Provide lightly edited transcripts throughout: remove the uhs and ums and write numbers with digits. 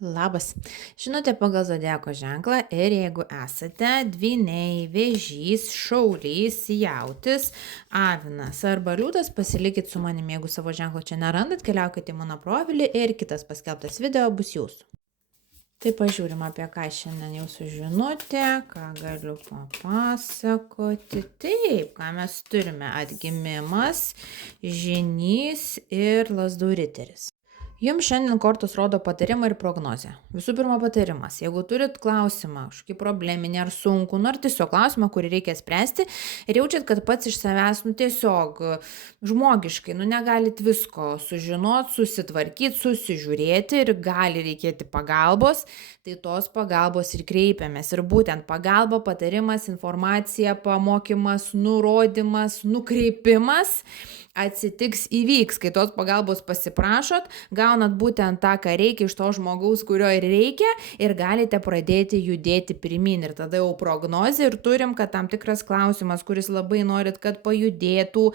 Labas. Žinote pagal zodiako ženklą ir jeigu esate dvyniai, vėžys, šaulys, jautis, avinas arba liūtas, pasilikit su manimi, jeigu savo ženklo čia nerandat, keliaukite į mano profilį ir kitas paskelbtas video bus jūsų. Tai pažiūrim, apie ką šiandien jūsų žinutė, ką galiu papasakoti. Taip, ką mes turime: atgimimas, žynys ir lazdų riteris. Jums šiandien kortos rodo patarimą ir prognozę. Visų pirma, patarimas. Jeigu turit klausimą, kažkokį probleminį ar sunkų, ar tiesiog klausimą, kurį reikia spręsti ir jaučiat, kad pats iš savęs, tiesiog žmogiškai, negalit visko sužinot, susitvarkyti, susižiūrėti ir gali reikėti pagalbos, tai tos pagalbos ir kreipiamės. Ir būtent pagalba, patarimas, informacija, pamokymas, nurodymas, nukreipimas atsitiks, įvyks, kai tos pagalbos pasiprašot, gaunat būtent tą, ką reikia iš to žmogaus, kurio ir reikia, ir galite pradėti judėti pirmin. Ir tada jau prognozė ir turim, kad tam tikras klausimas, kuris labai norit, kad pajudėtų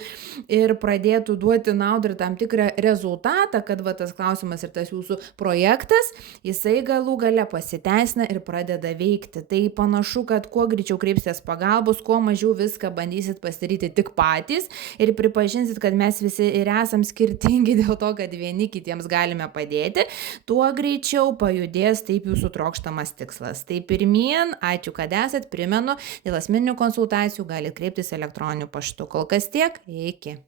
ir pradėtų duoti naudą ir tam tikrą rezultatą, kad tas klausimas ir tas jūsų projektas, jisai galų gale pasiteisina ir pradeda veikti. Tai panašu, kad kuo greičiau kreipsitės pagalbos, kuo mažiau viską bandysit pasidaryti tik patys ir pripažinsit, kad mes visi ir esam skirtingi dėl to, kad vieni kitiems galime padėti, tuo greičiau pajudės taip jūsų trokštamas tikslas. Tai pirmyn, ačiū, kad esat, primenu, dėl asmeninių konsultacijų galite kreiptis elektroniniu paštu. Kol kas tiek, iki.